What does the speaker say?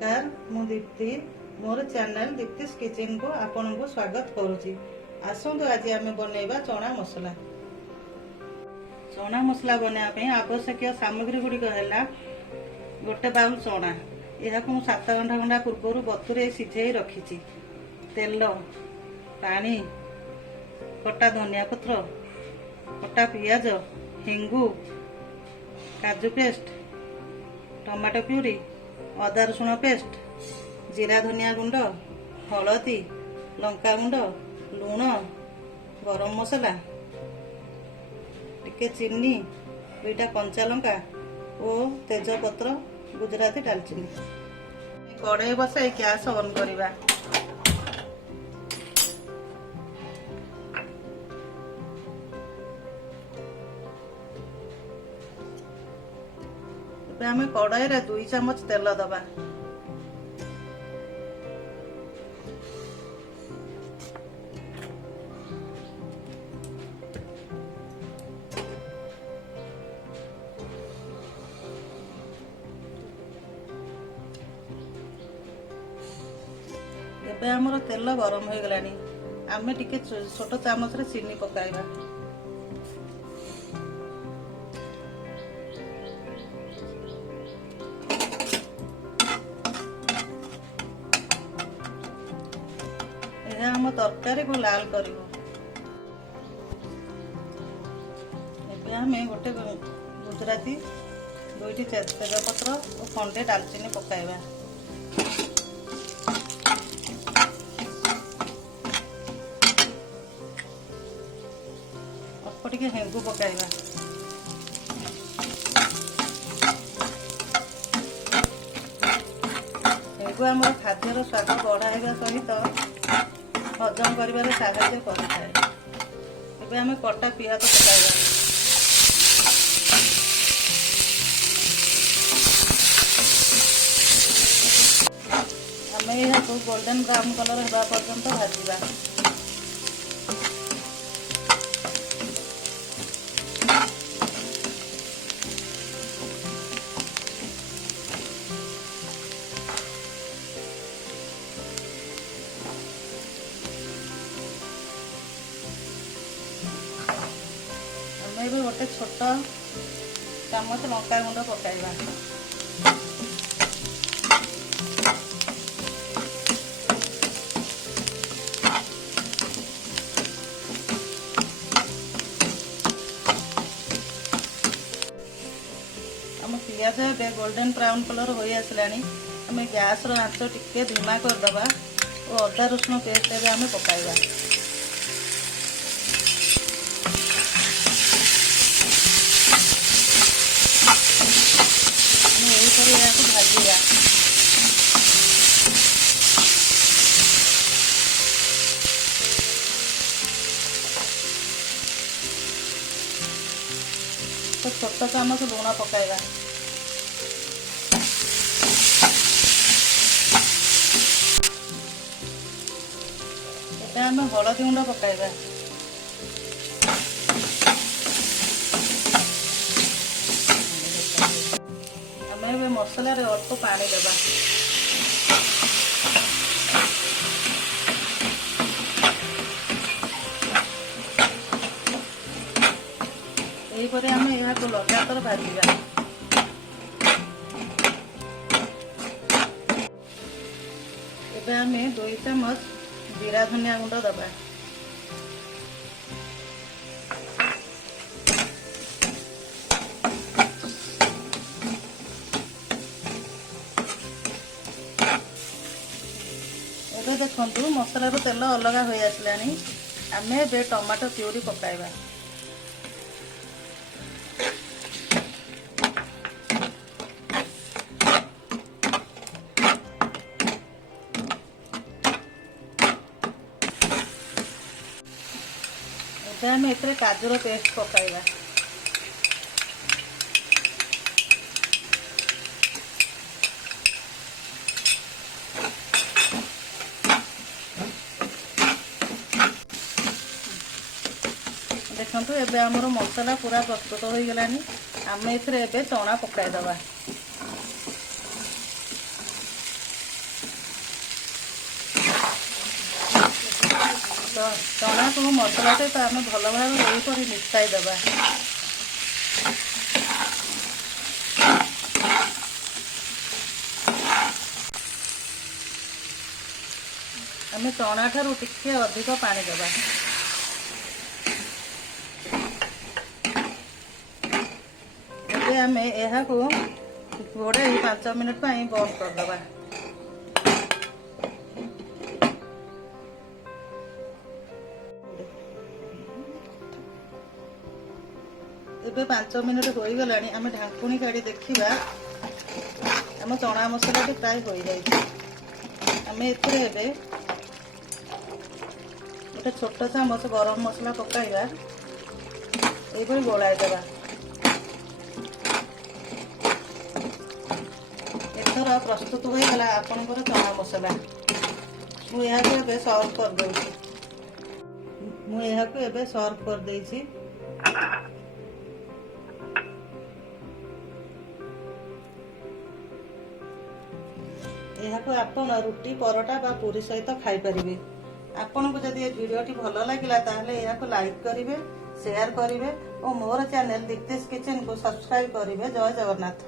नमस्कार मु दीप्ति मोर channel दीप्तिस kitchen को आपण को स्वागत करुच्ची। आसतु आज आम बनइबा चना मसला। चना मसला बनाया आवश्यक सामग्री गुड़िक है गोटे बाउल चना। यह 7 घंटा पूर्व बतुरे सिझे रखी। तेल, पानी, कटा धनिया पत्र, कटा पियाज, हिंगु, काजू पेस्ट, टमाटो प्यूरी, अदा रसुण पेस्ट, जीरा धनिया गुंड, हलदी, लंका गुंड, लुण, गरम मसला, टिके चीनी, 2टा कंचा लंका और तेजपत्र, गुजराती दालचीनी। कड़ाई बसाई गैस ऑन करिबा। आम कड़ाई रे 2 चम्मच तेल दबा। एबे हमर तेल गरम हो गलानी। आमे टिके छोट चामच रे चीनी पकाइबा। हम तरकारी को लाल करिवो। एबे हमें गोटे गुजराती, 2टी तेजपत्र और खंडे दालचीनी पकाइबा। अल्प टिके हेंगु पकाइबा। हेंगु हमर खाद्यर स्वाद बढ़ाइबा सहित हजम करिबारे साहाय्य करिଥାଏ। एबे हमें कटा पियाज पकाइबा। हमें यह को गोल्डन ब्राउन कलर हेबा पर्यंत भाजिबा। हमें गोटे छोट चामच लंका गुंड पकाइबा। हम पियाज ए गोल्डन ब्राउन कलर हो आसलानी। हमें गैस रो आंच टिके धीमा कर दबा और अदा रसुण पेस्ट ए हमें पकाइबा। भाजिया तो छोट चामच लुण पकाइबा। एटा हम हलदी गुंड पकाइबा। हमें मसला रे अल्प पानी देबा। हमें यहाँ को लगातार भाजिबा। एबे हमें 2 चम्मच जीरा धनिया गुंड देबा। देखु मसला रो तेल अलग हो आसलानी। आम ए टमाटो प्यूरी पकाइबा। आम ए काजूर पेस्ट पकाइबा। देखो एबे हमर मसला पूरा प्रस्तुत हो गलानी। आम ए चना पकाई दबा। ଚଣାକୁ ମସଲା ସହିତ ଆମେ ଭଲ ଭାବରେ ଏହିପରି ମିଶାଇ ଦେବା। ଆମେ ଚଣା ଠାରୁ ଟିକେ ଅଧିକ ପାଣି ଦେବା। ଏବେ ଆମେ ଏହାକୁ ଘୋଡ଼େଇ 5 ମିନିଟ୍ ପାଇଁ ବନ୍ଦ କରିଦେବା। ଏବେ 5 ମିନିଟ୍ ହୋଇଗଲାଣି। ଆମେ ଢାଙ୍କୁଣି କାଢ଼ି ଦେଖିବା। ଆମ ଚଣା ମସଲାଟି ପ୍ରାୟ ହୋଇଯାଇଛି। ଆମେ ଏଥିରେ ଏବେ ଗୋଟେ ଛୋଟ ଚାମଚ ଗରମ ମସଲା ପକାଇବା। ଏଇଭଳି ଗୋଳାଇ ଦେବା। ଏଥର ପ୍ରସ୍ତୁତ ହୋଇଗଲା ଆପଣଙ୍କର ଚଣା ମସଲା। ମୁଁ ଏହାକୁ ଏବେ ସର୍ଭ କରିଦେଉଛି। ଏହାକୁ ଆପଣ ରୁଟି, ପରଟା ବା ପୁରୀ ସହିତ ଖାଇପାରିବେ। ଆପଣଙ୍କୁ ଯଦି ଏ ଭିଡ଼ିଓଟି ଭଲ ଲାଗିଲା ତାହେଲେ ଏହାକୁ ଲାଇକ୍ କରିବେ, ସେୟାର କରିବେ ଓ ମୋର ଚ୍ୟାନେଲ ଦୀପ୍ତି's କିଚେନକୁ ସବସ୍କ୍ରାଇବ କରିବେ। ଜୟ ଜଗନ୍ନାଥ।